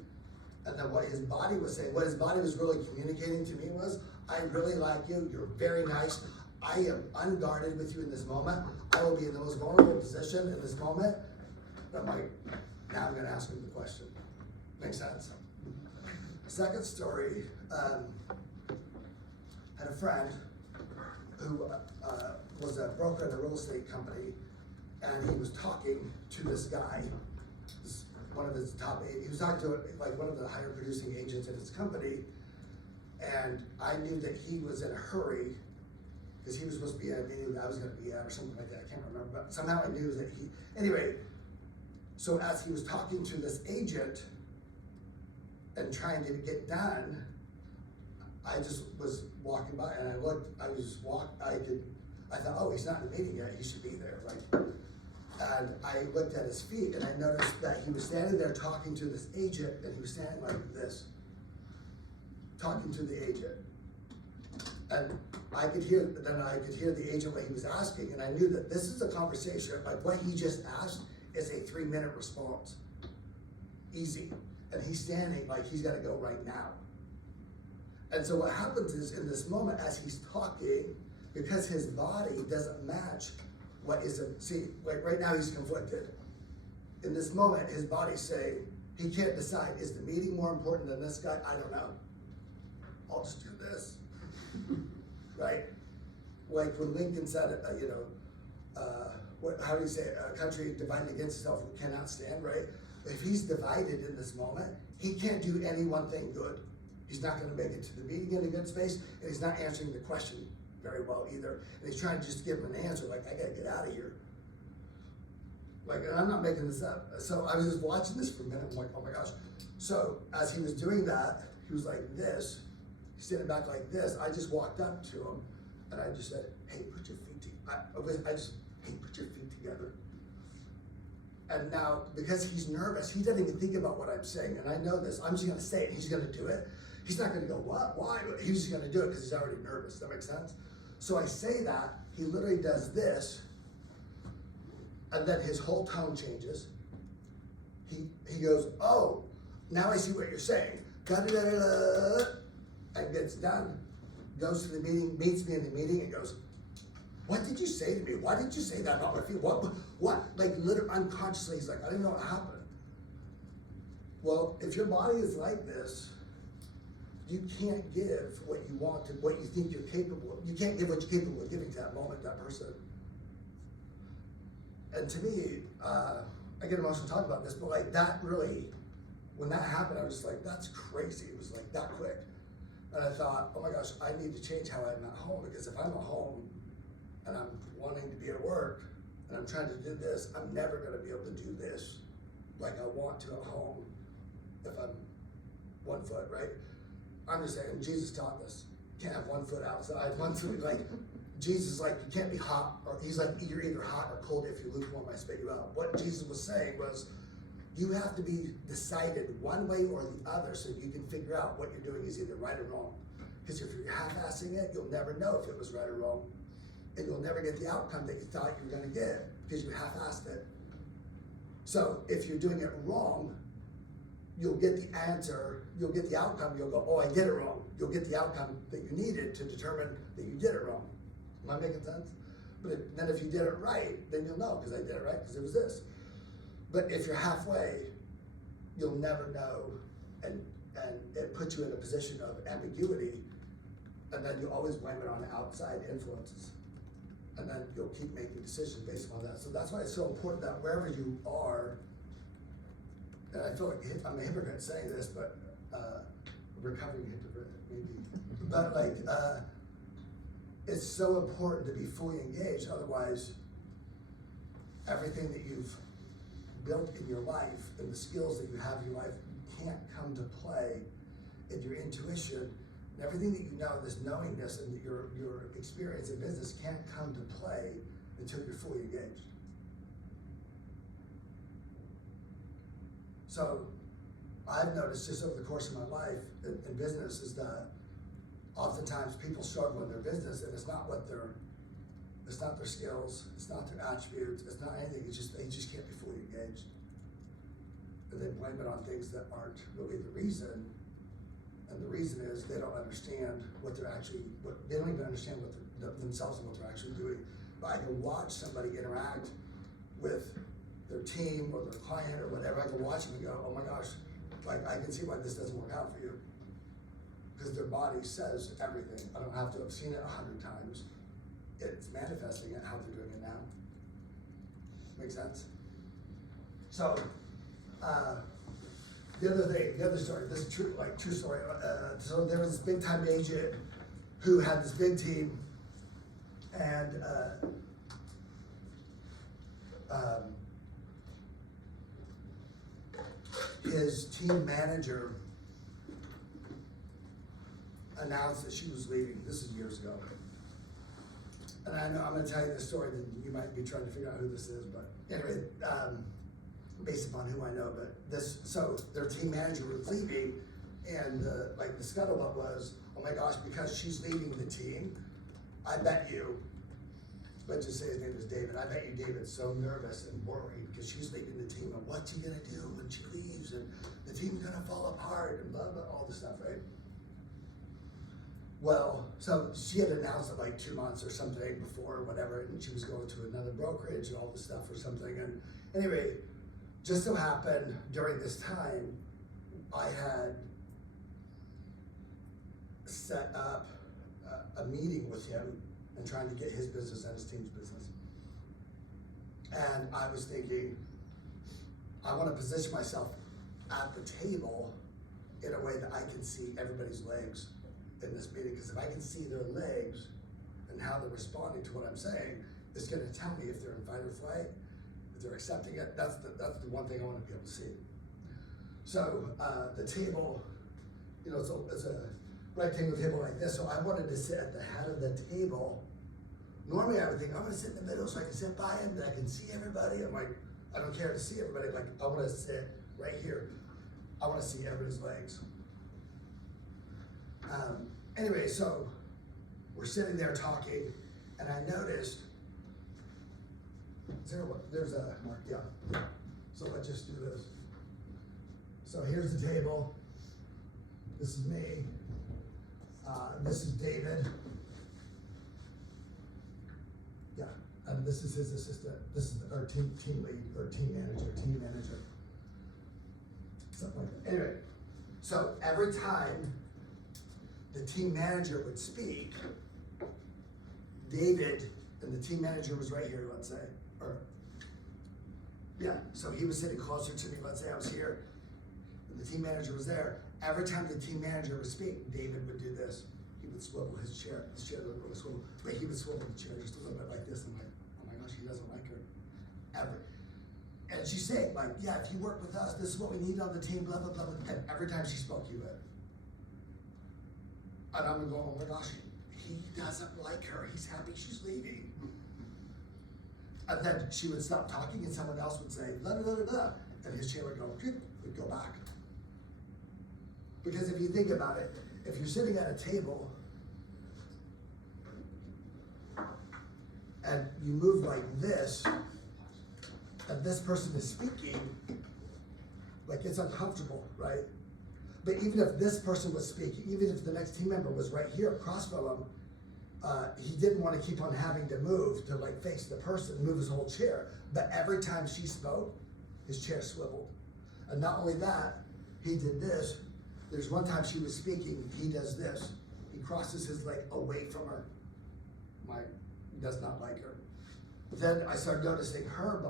and then what his body was saying, what his body was really communicating to me was, I really like you, you're very nice, I am unguarded with you in this moment, I will be in the most vulnerable position in this moment. But I'm like, now I'm gonna ask him the question. Makes sense? Second story, had a friend who was a broker in a real estate company, and he was talking to this guy, one of his top, he was talking to like one of the higher producing agents at his company, and I knew that he was in a hurry because he was supposed to be at a meeting that I was gonna be at or something like that, I can't remember, but somehow I knew that anyway, so as he was talking to this agent and trying to get done, I just was walking by and I thought, oh, he's not in the meeting yet, he should be there, right? And I looked at his feet and I noticed that he was standing there talking to this agent, and he was standing like this, talking to the agent. And I could hear the agent what he was asking, and I knew that this is a conversation, like what he just asked is a 3-minute response. Easy. And he's standing like he's gotta go right now. And so what happens is in this moment as he's talking, because his body doesn't match what is like right now he's conflicted. In this moment, his body's saying, he can't decide, is the meeting more important than this guy? I don't know. I'll just do this, right? Like when Lincoln said, how do you say it? A country divided against itself cannot stand, right? If he's divided in this moment, he can't do any one thing good. He's not gonna make it to the meeting in a good space, and he's not answering the question very well either. And he's trying to just give him an answer, like, I gotta get out of here. Like, and I'm not making this up. So I was just watching this for a minute, I'm like, oh my gosh. So as he was doing that, he was like this, he's standing back like this. I just walked up to him and I just said, hey, put your feet put your feet together. And now, because he's nervous, he doesn't even think about what I'm saying, and I know this, I'm just gonna say it, he's gonna do it. He's not gonna go, what, why? He's just gonna do it because he's already nervous, does that make sense? So I say that, he literally does this, and then his whole tone changes. He goes, oh, now I see what you're saying. Da-da-da-da-da, and gets done, goes to the meeting, meets me in the meeting, and goes, what did you say to me? Why did you say that about my feet? What? Like literally unconsciously, he's like, I didn't know what happened. Well, if your body is like this, you can't give what you want to, what you think you're capable of. You can't give what you're capable of giving to that moment, that person. And to me, I get emotional talking about this, but like that really, when that happened, I was just like, that's crazy. It was like that quick. And I thought, oh my gosh, I need to change how I'm at home, because if I'm at home and I'm wanting to be at work and I'm trying to do this, I'm never gonna be able to do this like I want to at home if I'm 1 foot, right? I'm just saying, Jesus taught this. You can't have 1 foot outside, 1 foot, like, Jesus is like, you can't be hot, or he's like, you're either hot or cold. If you lukewarm, I spit you out. What Jesus was saying was, you have to be decided one way or the other so you can figure out what you're doing is either right or wrong. Because if you're half-assing it, you'll never know if it was right or wrong. And you'll never get the outcome that you thought you were gonna get because you half-assed it. So if you're doing it wrong, you'll get the answer, you'll get the outcome, you'll go, oh, I did it wrong. You'll get the outcome that you needed to determine that you did it wrong. Am I making sense? But then if you did it right, then you'll know, because I did it right, because it was this. But if you're halfway, you'll never know, and it puts you in a position of ambiguity, and then you always blame it on outside influences. And then you'll keep making decisions based on that. So that's why it's so important that wherever you are, and I feel like I'm a hypocrite saying this, but recovering hypocrite, maybe. But like, it's so important to be fully engaged. Otherwise, everything that you've built in your life and the skills that you have in your life can't come to play in your intuition. And everything that you know, this knowingness and your experience in business can't come to play until you're fully engaged. So I've noticed just over the course of my life in business is that oftentimes people struggle in their business, and it's not their skills, it's not their attributes, it's not anything, it's just, they just can't be fully engaged. And they blame it on things that aren't really the reason. And the reason is they don't understand they don't even understand themselves and what they're actually doing. But I can watch somebody interact with their team or their client or whatever. I can watch them and go, oh my gosh, like I can see why this doesn't work out for you. Because their body says everything. I don't have to have seen it 100 times. It's manifesting it how they're doing it now. Make sense? So, the other story, this is true story. So there was this big time agent who had this big team, and his team manager announced that she was leaving. This is years ago. And I know I'm gonna tell you this story, and you might be trying to figure out who this is, but anyway, based upon who I know, so their team manager was leaving, and the scuttlebutt was, oh my gosh, because she's leaving the team, I bet you, let's just say his name is David, I bet you David's so nervous and worried because she's leaving the team, and what's he gonna do when she leaves, and the team's gonna fall apart, and blah, blah, all this stuff, right? Well, so she had announced it like 2 months or something before, or whatever, and she was going to another brokerage and all this stuff or something, and anyway, just so happened during this time, I had set up a meeting with him and trying to get his business and his team's business. And I was thinking, I want to position myself at the table in a way that I can see everybody's legs in this meeting, because if I can see their legs and how they're responding to what I'm saying, it's going to tell me if they're in fight or flight, if they're accepting it. That's the one thing I want to be able to see. So the table, it's a rectangle table like this. So I wanted to sit at the head of the table. Normally I would think I'm going to sit in the middle so I can sit by him, that I can see everybody. I'm like, I don't care to see everybody. Like I want to sit right here. I want to see everybody's legs. Anyway, so we're sitting there talking, and I noticed, there's a mark, yeah. So let's just do this. So here's the table. This is me. This is David. Yeah, and this is his assistant. This is our team lead, or team manager. Something like that. Anyway, so every time the team manager would speak, David, and the team manager was right here, let's say, so he was sitting closer to me, let's say I was here, and the team manager was there. Every time the team manager would speak, David would do this. He would swivel his chair doesn't really swivel, but he would swivel the chair just a little bit like this. I'm like, oh my gosh, he doesn't like her, ever. And And she's saying, like, yeah, if you work with us, this is what we need on the team, blah, blah, blah. And every time she spoke, you would. And I'm going, oh my gosh, he doesn't like her. He's happy she's leaving. And then she would stop talking and someone else would say, blah, blah, blah, blah. And his chair would go, would go back. Because if you think about it, if you're sitting at a table and you move like this, and this person is speaking, like it's uncomfortable, right? But even if this person was speaking, even if the next team member was right here across from him, he didn't want to keep on having to move to like face the person, move his whole chair. But every time she spoke, his chair swiveled. And not only that, he did this. There's one time she was speaking, he does this. He crosses his leg away from her. Mike does not like her. Then I started noticing her,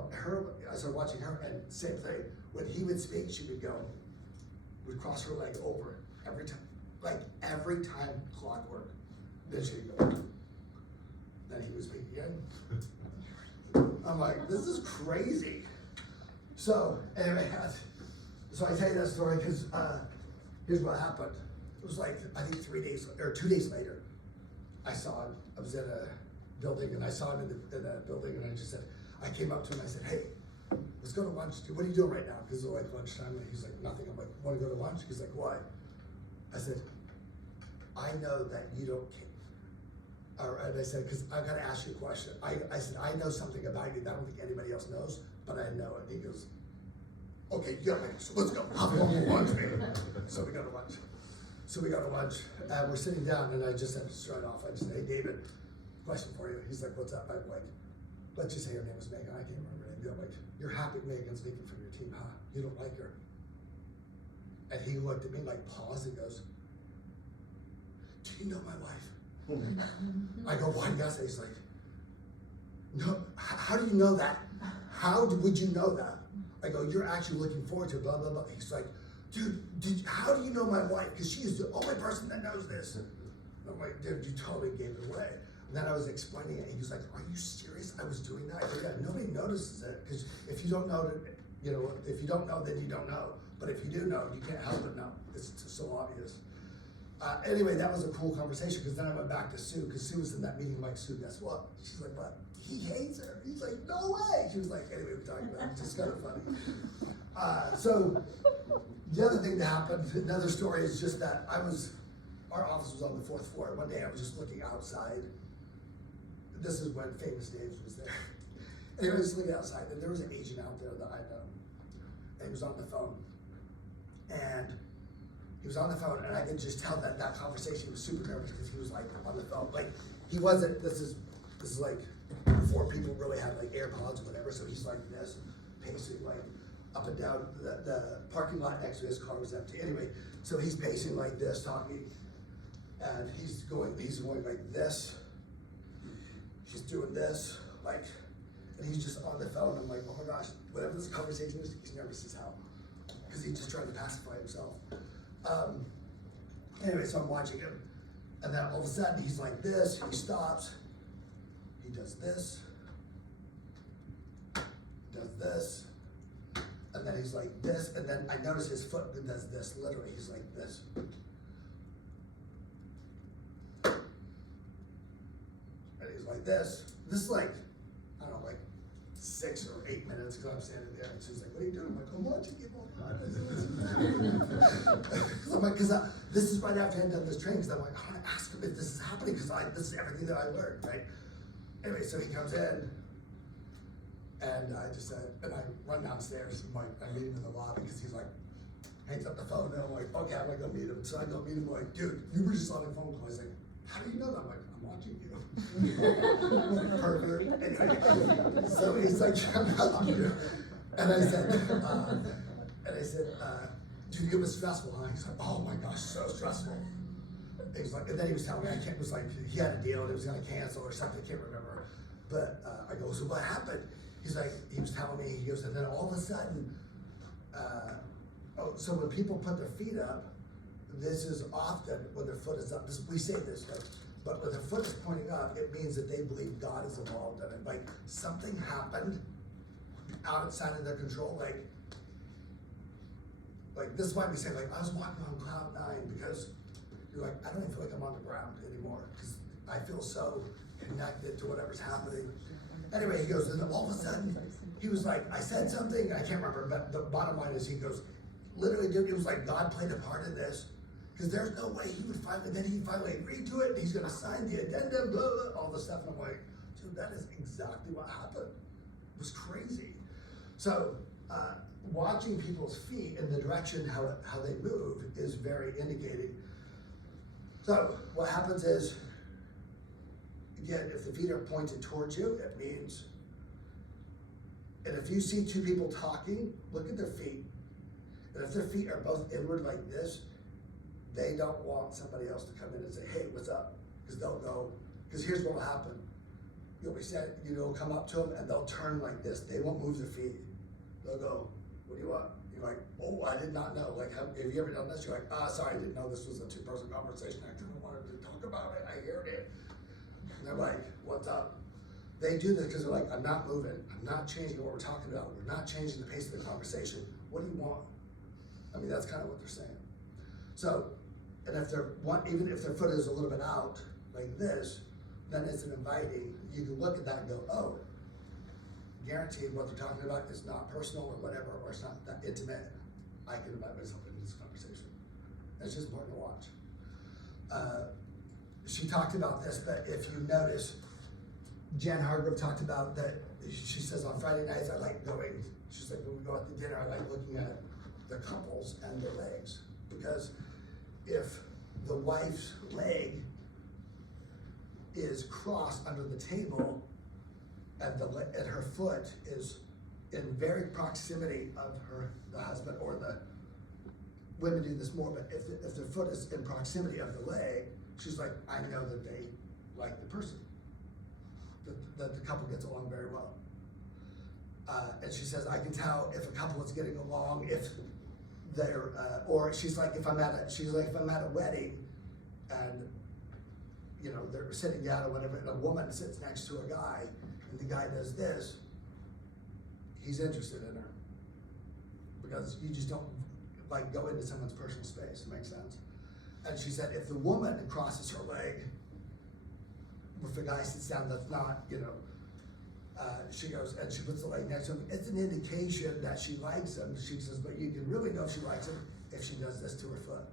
I started watching her, and same thing. When he would speak, she would cross her leg over every time. Like every time, clockwork. Then she'd go. Then he would speak again. I'm like, this is crazy. So, anyway, so I tell you that story because here's what happened. It was like, I think 2 days later, I saw him. I was in a building and I saw him in a building and I just said, I came up to him and I said, hey, let's go to lunch. What are you doing right now? Because it's like lunchtime and he's like, nothing. I'm like, want to go to lunch? He's like, why? I said, I know that you don't care. And I said, because I got to ask you a question. I said, I know something about you that I don't think anybody else knows, but I know it. He goes, okay, you got me. So let's go. I'll go to lunch, man. So we go to lunch. And we're sitting down and I just said, straight off, I just said, hey, David, question for you. He's like, what's up? I'm like, let's just say her name was Megan. I can't remember her name. I'm like, you're happy Megan's leaving from your team, huh? You don't like her. And he looked at me like, paused and goes, do you know my wife? I go, why? Yes. He's like, no, how do you know that? How would you know that? I go, you're actually looking forward to blah, blah, blah. He's like, dude, how do you know my wife? Because she is the only person that knows this. And I'm like, dude, you totally gave it away. And then I was explaining it. He was like, are you serious? I was doing that. I go, yeah, nobody notices it. Because if you don't know, if you don't know, then you don't know. But if you do know, you can't help but know. It's just so obvious. Anyway, that was a cool conversation because then I went back to Sue because Sue was in that meeting. I'm like, Sue, guess what? She's like, what? He hates her. He's like, no way. She was like, anyway, we're talking about it. It's just kind of funny. So the other thing that happened, another story is just that our office was on the 4th floor. One day I was just looking outside. This is when Famous Dave's was there. Anyway, I was just looking outside and there was an agent out there that I know. And he was on the phone. And he was on the phone, and I could just tell that conversation, he was super nervous because he was like on the phone. Like, he wasn't, this is like before people really had like AirPods or whatever, so he's like this, pacing like up and down. The parking lot next to his car was empty. Anyway, so he's pacing like this, talking, and he's going like this. He's doing this, like, and he's just on the phone. I'm like, oh my gosh, whatever this conversation is, he's nervous as hell because he's just trying to pacify himself. Anyway, so I'm watching him, and then all of a sudden he's like this, he stops, he does this, and then he's like this, and then I notice his foot does this, literally, he's like this. And he's like this. This is like, I don't know, like 6 or 8 minutes, because I'm standing there, and she's like, what are you doing? I'm like, I'm watching you. I'm like, because this is right after I had done this training, because I'm like, I want to ask him if this is happening, because this is everything that I learned, right? Anyway, so he comes in, and I just said, and I run downstairs, and I meet him in the lobby, because he's like, hangs up the phone, and I'm like, okay, I'm gonna go meet him. So I go meet him, like, dude, you were just on a phone call. He's like, how do you know that? I'm like, I'm watching you. Pervert. Anyway, so he's like, I'm watching you. And I said, dude, it was stressful, huh? He's like, oh my gosh, so stressful. And he's like, and then he was telling me, it was like, he had a deal and it was gonna cancel or something, I can't remember. But I go, so what happened? He's like, he was telling me, he goes, and then all of a sudden, so when people put their feet up, this is often when their foot is up, we say this, right? But when their foot is pointing up, it means that they believe God is involved in it. Like something happened outside of their control, like this is why we say, like, I was walking on cloud 9, because you're like, I don't even feel like I'm on the ground anymore, because I feel so connected to whatever's happening. Anyway, he goes, and then all of a sudden, he was like, I said something, I can't remember, but the bottom line is, he goes, literally, dude, it was like God played a part in this, because there's no way he would then he finally agreed to it, and he's gonna sign the addendum, blah, blah, all this stuff, and I'm like, dude, that is exactly what happened. It was crazy. So, watching people's feet and the direction how they move is very indicating. So, what happens is, again, if the feet are pointed towards you, it means, and if you see two people talking, look at their feet. And if their feet are both inward like this, they don't want somebody else to come in and say, hey, what's up? Because they'll go, because here's what will happen. You'll be said, come up to them and they'll turn like this. They won't move their feet. They'll go, what do you want? You're like, oh, I did not know. Like, have you ever done this? You're like, sorry, I didn't know this was a 2-person conversation. I kind of wanted to talk about it. I heard it. And they're like, what's up? They do this because they're like, I'm not moving. I'm not changing what we're talking about. We're not changing the pace of the conversation. What do you want? I mean, that's kind of what they're saying. So, and if even if their foot is a little bit out like this, then it's an inviting. You can look at that and go, oh, guaranteed what they're talking about is not personal or whatever, or it's not that intimate. I can invite myself into this conversation. It's just important to watch. She talked about this, but if you notice, Jen Hargrove talked about that. She says on Friday nights, I like going, she's like, when we go out to dinner, I like looking at the couples and their legs. Because if the wife's leg is crossed under the table and her foot is in very proximity of the husband, or the women do this more, but if their foot is in proximity of the leg, she's like, I know that they like the person, that the couple gets along very well. And she says, I can tell if a couple is getting along, if they're, or she's like, if I'm at a wedding and, they're sitting down or whatever, and a woman sits next to a guy, and the guy does this, he's interested in her. Because you just don't, like, go into someone's personal space, it makes sense. And she said, if the woman crosses her leg, if the guy sits down, that's not, she goes, and she puts the leg next to him, it's an indication that she likes him. She says, but you can really know if she likes him if she does this to her foot.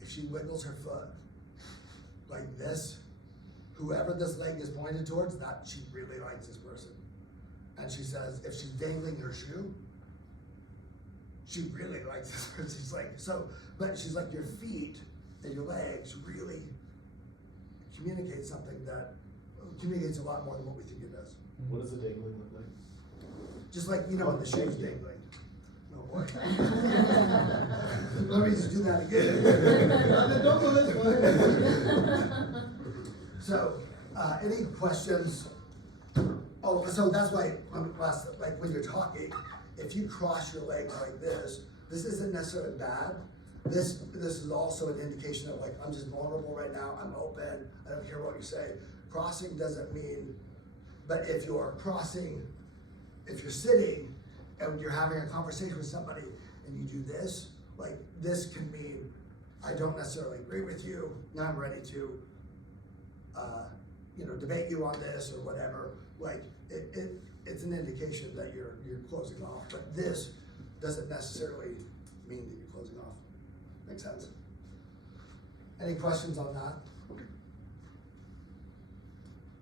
If she wiggles her foot like this, whoever this leg is pointed towards, that she really likes this person. And she says, if she's dangling her shoe, she really likes this person. She's like, but she's like, your feet and your legs really communicate something that communicates a lot more than what we think it does. What does a dangling look like? Just like, when the shoe's dangling. Oh boy. Let me just do that again. Don't go this way. So, any questions? Oh, so that's why, like when you're talking, if you cross your legs like this isn't necessarily bad. This is also an indication of, like, I'm just vulnerable right now, I'm open, I don't care what you say. Crossing doesn't mean, but if you're sitting and you're having a conversation with somebody and you do this, like, this can mean, I don't necessarily agree with you, now I'm ready to, debate you on this or whatever. Like, it's an indication that you're closing off, but this doesn't necessarily mean that you're closing off. Makes sense? Any questions on that?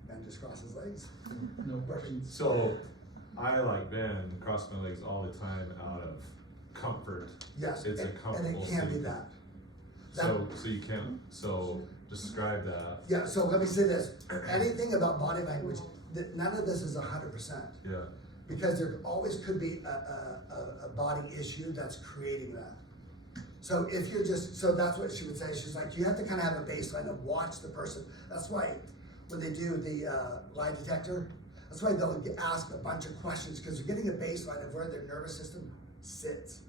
Ben just crossed his legs. No questions. So, I, like Ben, cross my legs all the time out of comfort. Yes, It's a and comfortable it can be seat. that. So you can't, describe that. Yeah, so let me say this, anything about body language, none of this is 100%. Yeah. Because there always could be a body issue that's creating that. So if you're so that's what she would say, she's like, you have to kind of have a baseline of watch the person. That's why when they do the lie detector, that's why they'll ask a bunch of questions, because you're getting a baseline of where their nervous system sits.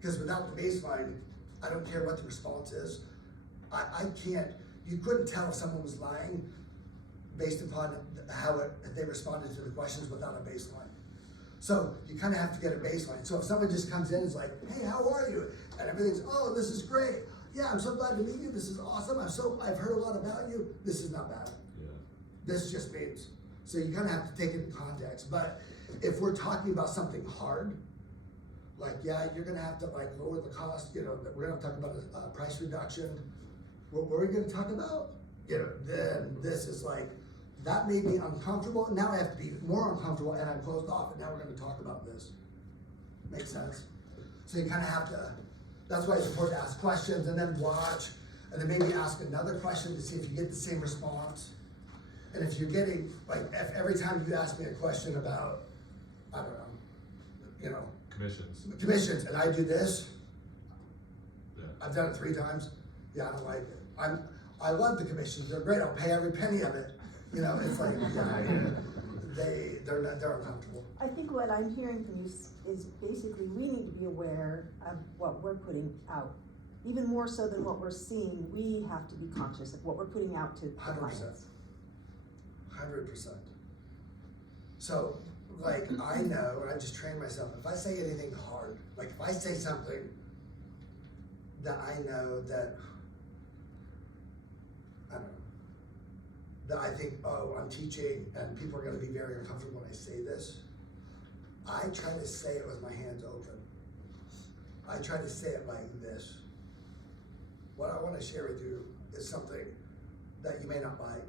Because without the baseline, I don't care what the response is. You couldn't tell if someone was lying based upon how they responded to the questions without a baseline. So you kind of have to get a baseline. So if someone just comes in and is like, hey, how are you? And everything's, oh, this is great. Yeah, I'm so glad to meet you. This is awesome. I've heard a lot about you. This is not bad. Yeah. This just means. So you kind of have to take it in context. But if we're talking about something hard, like, yeah, you're gonna have to like lower the cost, you know, we're gonna talk about a price reduction. What were we gonna talk about? You know, then this is like, that made me uncomfortable. Now I have to be more uncomfortable and I'm closed off and now we're gonna talk about this. Makes sense? So you kind of have to, that's why it's important to ask questions and then watch and then maybe ask another question to see if you get the same response. And if you're getting, like, if every time you ask me a question about, I don't know, you know, commissions, and I do this, Yeah. I've done it 3 times, yeah, I don't like it. I love the commissions, they're great, I'll pay every penny of it. You know, it's like, yeah, they're uncomfortable. I think what I'm hearing from you is basically we need to be aware of what we're putting out. Even more so than what we're seeing, we have to be conscious of what we're putting out to the 100%. clients. 100%. So, like, I know, and I just train myself, if I say anything hard, like if I say something that I know that, I don't know, that I think, oh, I'm teaching and people are gonna be very uncomfortable when I say this, I try to say it with my hands open. I try to say it like this. What I wanna share with you is something that you may not like.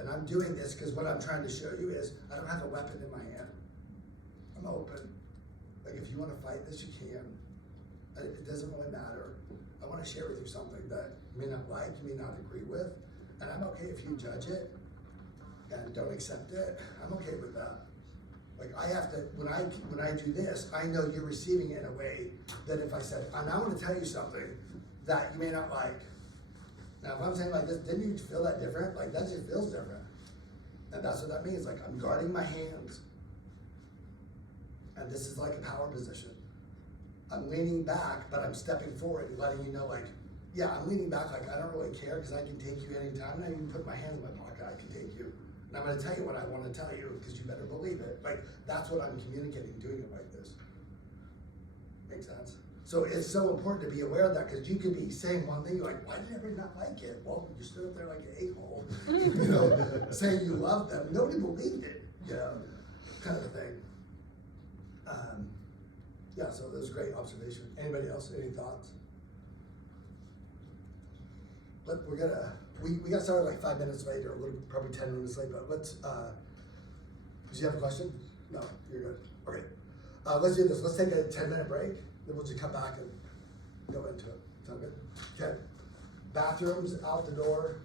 And I'm doing this because what I'm trying to show you is I don't have a weapon in my hand. I'm open. Like if you want to fight this, you can. It doesn't really matter. I want to share with you something that you may not like, you may not agree with, and I'm okay if you judge it and don't accept it. I'm okay with that. Like I have to, when I do this, I know you're receiving it in a way that if I said, and I want to tell you something that you may not like. Now, if I'm saying like this, didn't you feel that different? Like that just feels different. And that's what that means. Like I'm guarding my hands. And this is like a power position. I'm leaning back, but I'm stepping forward and letting you know like, yeah, I'm leaning back like I don't really care because I can take you anytime. And I even put my hand in my pocket, I can take you. And I'm gonna tell you what I wanna tell you because you better believe it. Like that's what I'm communicating, doing it like this. Makes sense? So it's so important to be aware of that because you could be saying one thing, you're like, why did everybody not like it? Well, you stood up there like an a-hole, you know, saying you love them. Nobody believed it, you know, kind of thing. Yeah, so that was a great observation. Anybody else, any thoughts? But we're gonna, we got started like 5 minutes late, or a little, probably 10 minutes late, but let's, did you have a question? No, you're good. Okay, let's do this. Let's take a 10-minute break. Then we'll just come back and go into it. Sound good? Okay. Bathrooms out the door.